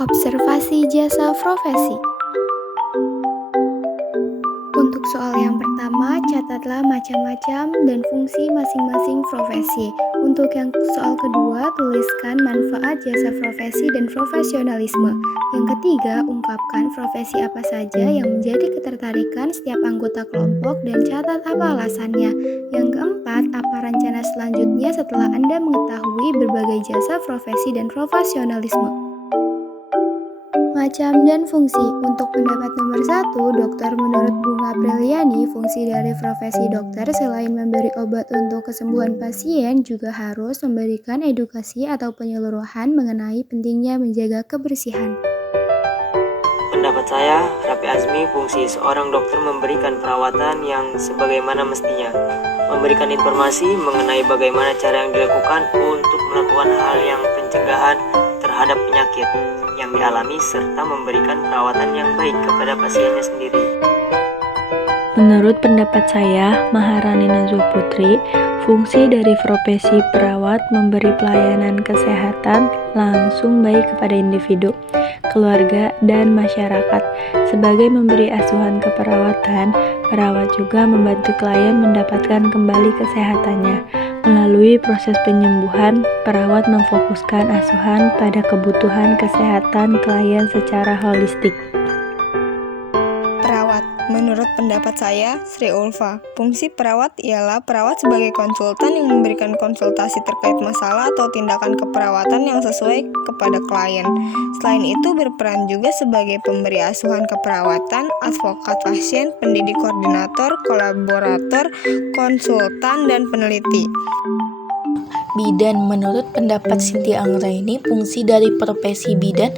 Observasi jasa profesi. Untuk soal yang pertama, catatlah macam-macam dan fungsi masing-masing profesi. Untuk yang soal kedua, tuliskan manfaat jasa profesi dan profesionalisme. Yang ketiga, ungkapkan profesi apa saja yang menjadi ketertarikan setiap anggota kelompok dan catat apa alasannya. Yang keempat, apa rencana selanjutnya setelah Anda mengetahui berbagai jasa profesi dan profesionalisme. Macam dan fungsi. Untuk pendapat nomor 1, dokter menurut Bunga Apriliani, fungsi dari profesi dokter selain memberi obat untuk kesembuhan pasien juga harus memberikan edukasi atau penyeluruhan mengenai pentingnya menjaga kebersihan. Pendapat saya, Raffi Azmi, fungsi seorang dokter memberikan perawatan yang sebagaimana mestinya, memberikan informasi mengenai bagaimana cara yang dilakukan untuk melakukan hal yang pencegahan terhadap penyakit yang dialami serta memberikan perawatan yang baik kepada pasiennya sendiri. Menurut pendapat saya, Maharani Najwa Putri, fungsi dari profesi perawat memberi pelayanan kesehatan langsung baik kepada individu, keluarga, dan masyarakat. Sebagai memberi asuhan keperawatan, perawat juga membantu klien mendapatkan kembali kesehatannya. Melalui proses penyembuhan, perawat memfokuskan asuhan pada kebutuhan kesehatan klien secara holistik. Perawat. Menurut pendapat saya, Sri Ulfa, fungsi perawat ialah perawat sebagai konsultan yang memberikan konsultasi terkait masalah atau tindakan keperawatan yang sesuai kepada klien. Selain itu berperan juga sebagai pemberi asuhan keperawatan, advokat pasien, pendidik koordinator, kolaborator, konsultan, dan peneliti. Bidan. Menurut pendapat Cynthia Anggraini, fungsi dari profesi bidan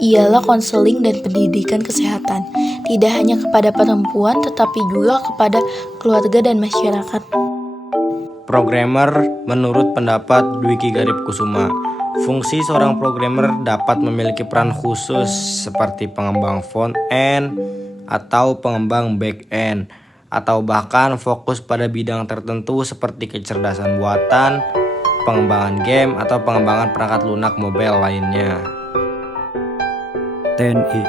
ialah konseling dan pendidikan kesehatan, tidak hanya kepada perempuan tetapi juga kepada keluarga dan masyarakat. Programmer. Menurut pendapat Dwiki Garib Kusuma, fungsi seorang programmer dapat memiliki peran khusus seperti pengembang front end atau pengembang back end, atau bahkan fokus pada bidang tertentu seperti kecerdasan buatan, pengembangan game, atau pengembangan perangkat lunak mobile lainnya. TNI.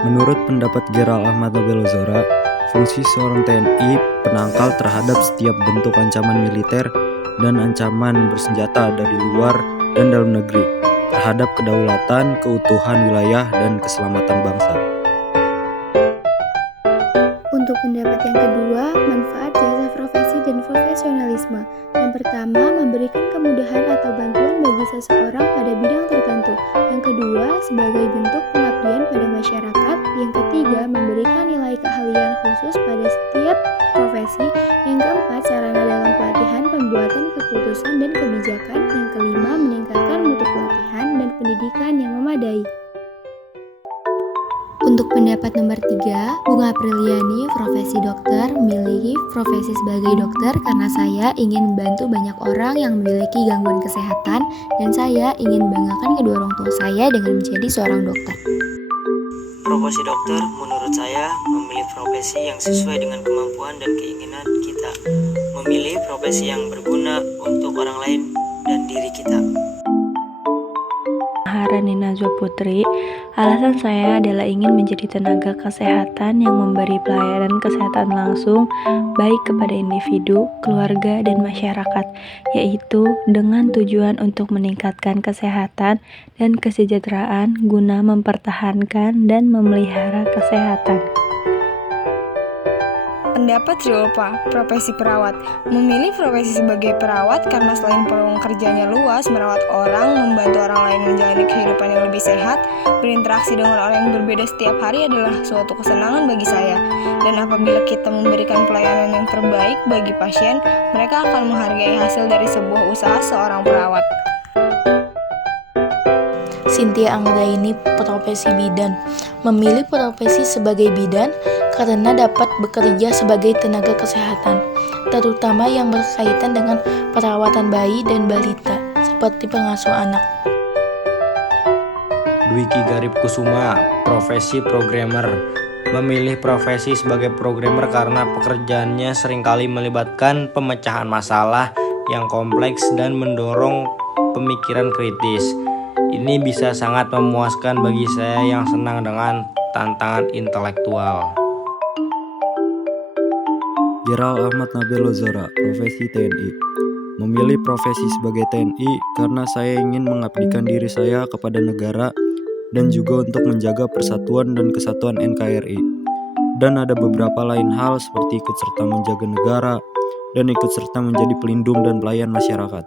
Menurut pendapat Gerald Ahmad Belozora, fungsi seorang TNI penangkal terhadap setiap bentuk ancaman militer dan ancaman bersenjata dari luar dan dalam negeri terhadap kedaulatan, keutuhan wilayah, dan keselamatan bangsa. Untuk pendapat yang kedua, manfaat jasa profesi dan profesionalisme. Yang pertama, memberikan kemudahan atau bantuan bagi seseorang pada bidang tertentu. Yang kedua, sebagai bentuk pengabdian pada masyarakat. Yang ketiga, memberikan nilai keahlian khusus pada setiap profesi. Yang keempat, sarana dalam pelatihan, pembuatan keputusan dan kebijakan. Yang kelima, meningkatkan mutu pelatihan dan pendidikan yang memadai. Untuk pendapat nomor 3, Bunga Apriliani, profesi dokter, memiliki profesi sebagai dokter karena saya ingin membantu banyak orang yang memiliki gangguan kesehatan dan saya ingin membanggakan kedua orang tua saya dengan menjadi seorang dokter. Profesi dokter menurut saya memilih profesi yang sesuai dengan kemampuan dan keinginan kita, memilih profesi yang berguna untuk orang lain dan diri kita. Maharani Najwa Putri, alasan saya adalah ingin menjadi tenaga kesehatan yang memberi pelayanan kesehatan langsung baik kepada individu, keluarga, dan masyarakat, yaitu dengan tujuan untuk meningkatkan kesehatan dan kesejahteraan guna mempertahankan dan memelihara kesehatan. Pendapat Sri Ulfa, profesi perawat. Memilih profesi sebagai perawat karena selain peluang kerjanya luas, merawat orang, membantu orang lain menjalani kehidupan yang lebih sehat, berinteraksi dengan orang yang berbeda setiap hari adalah suatu kesenangan bagi saya. Dan apabila kita memberikan pelayanan yang terbaik bagi pasien, mereka akan menghargai hasil dari sebuah usaha seorang perawat. Cynthia Anggraini, profesi bidan. Memilih profesi sebagai bidan karena dapat bekerja sebagai tenaga kesehatan, terutama yang berkaitan dengan perawatan bayi dan balita, seperti pengasuh anak. Dwiki Garib Kusuma, profesi programmer. Memilih profesi sebagai programmer karena pekerjaannya seringkali melibatkan pemecahan masalah yang kompleks dan mendorong pemikiran kritis. Ini bisa sangat memuaskan bagi saya yang senang dengan tantangan intelektual. Gerald Ahmad Nabil Ozora, profesi TNI. Memilih profesi sebagai TNI karena saya ingin mengabdikan diri saya kepada negara dan juga untuk menjaga persatuan dan kesatuan NKRI. Dan ada beberapa lain hal seperti ikut serta menjaga negara dan ikut serta menjadi pelindung dan pelayan masyarakat.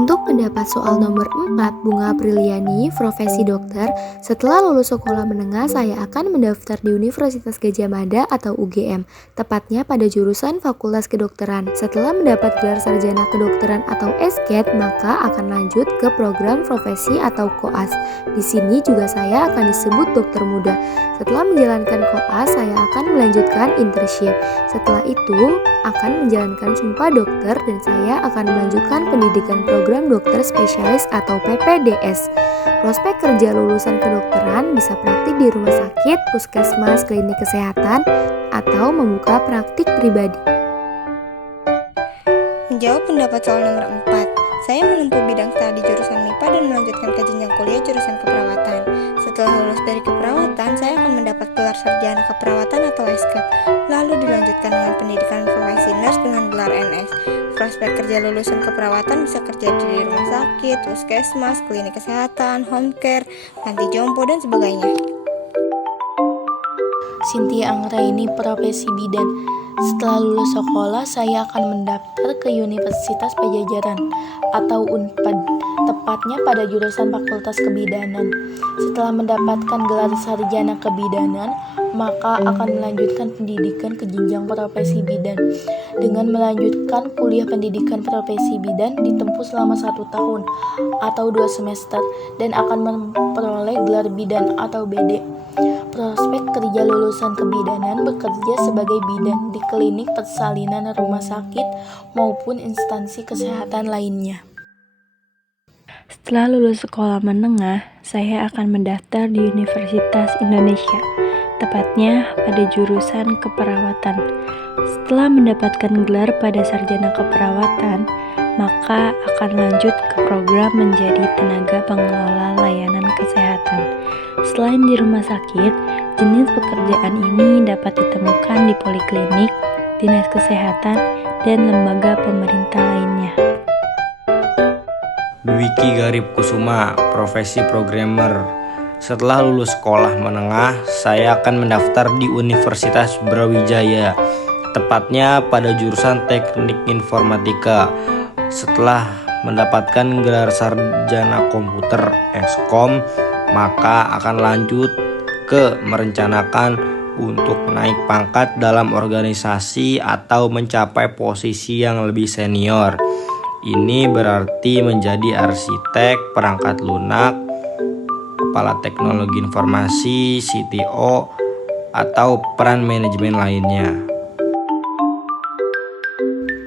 Untuk pendapat soal nomor 4, Bunga Apriliani, profesi dokter. Setelah lulus sekolah menengah, saya akan mendaftar di Universitas Gadjah Mada atau UGM, tepatnya pada jurusan Fakultas Kedokteran. Setelah mendapat gelar sarjana kedokteran atau SKED, maka akan lanjut ke program profesi atau koas. Di sini juga saya akan disebut dokter muda. Setelah menjalankan koas, saya akan melanjutkan internship. Setelah itu, akan menjalankan sumpah dokter dan saya akan melanjutkan pendidikan program dokter spesialis atau PPDS. Prospek kerja lulusan kedokteran bisa praktik di rumah sakit, puskesmas, klinik kesehatan, atau membuka praktik pribadi. Menjawab pendapat soal nomor 4, saya menempuh bidang studi jurusan MIPA dan melanjutkan ke jenjang kuliah jurusan keperawatan. Setelah lulus dari keperawatan, saya akan mendapat gelar sarjana keperawatan atau SKEP, lalu dilanjutkan dengan pendidikan profesi nurse dengan gelar NS. Prospek kerja lulusan keperawatan bisa kerja di rumah sakit, puskesmas, klinik kesehatan, home care, panti jompo, dan sebagainya. Cynthia Anggraini, profesi bidan. Setelah lulus sekolah, saya akan mendaftar ke Universitas Pajajaran atau UNPAD, tepatnya pada jurusan Fakultas Kebidanan. Setelah mendapatkan gelar sarjana kebidanan, maka akan melanjutkan pendidikan ke jenjang profesi bidan. Dengan melanjutkan kuliah pendidikan profesi bidan ditempuh selama 1 tahun atau 2 semester dan akan memperoleh gelar bidan atau BD. Prospek kerja lulusan kebidanan bekerja sebagai bidan di klinik persalinan rumah sakit maupun instansi kesehatan lainnya. Setelah lulus sekolah menengah, saya akan mendaftar di Universitas Indonesia, tepatnya pada jurusan keperawatan. Setelah mendapatkan gelar pada sarjana keperawatan, maka akan lanjut ke program menjadi tenaga pengelola layanan kesehatan. Selain di rumah sakit, jenis pekerjaan ini dapat ditemukan di poliklinik, dinas kesehatan, dan lembaga pemerintah lainnya. Dwiki Garib Kusuma, profesi programmer. Setelah lulus sekolah menengah, saya akan mendaftar di Universitas Brawijaya, tepatnya pada jurusan Teknik Informatika. Setelah mendapatkan gelar sarjana komputer (Eskom), maka akan lanjut ke merencanakan untuk naik pangkat dalam organisasi atau mencapai posisi yang lebih senior. Ini berarti menjadi arsitek, perangkat lunak, kepala teknologi informasi, CTO, atau peran manajemen lainnya.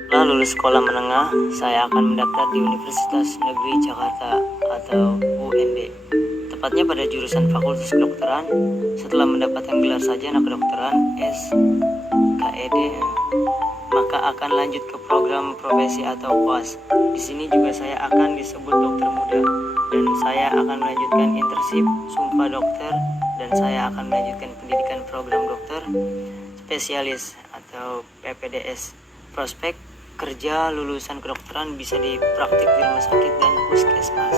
Setelah lulus sekolah menengah, saya akan mendaftar di Universitas Negeri Jakarta atau UND, tepatnya pada jurusan Fakultas Kedokteran. Setelah mendapatkan gelar sarjana kedokteran SKED, maka akan lanjut ke program profesi atau koas. Di sini juga saya akan disebut dokter muda dan saya akan melanjutkan internship sumpah dokter dan saya akan melanjutkan pendidikan program dokter spesialis atau PPDS. Prospek kerja lulusan kedokteran bisa dipraktik di rumah sakit dan puskesmas.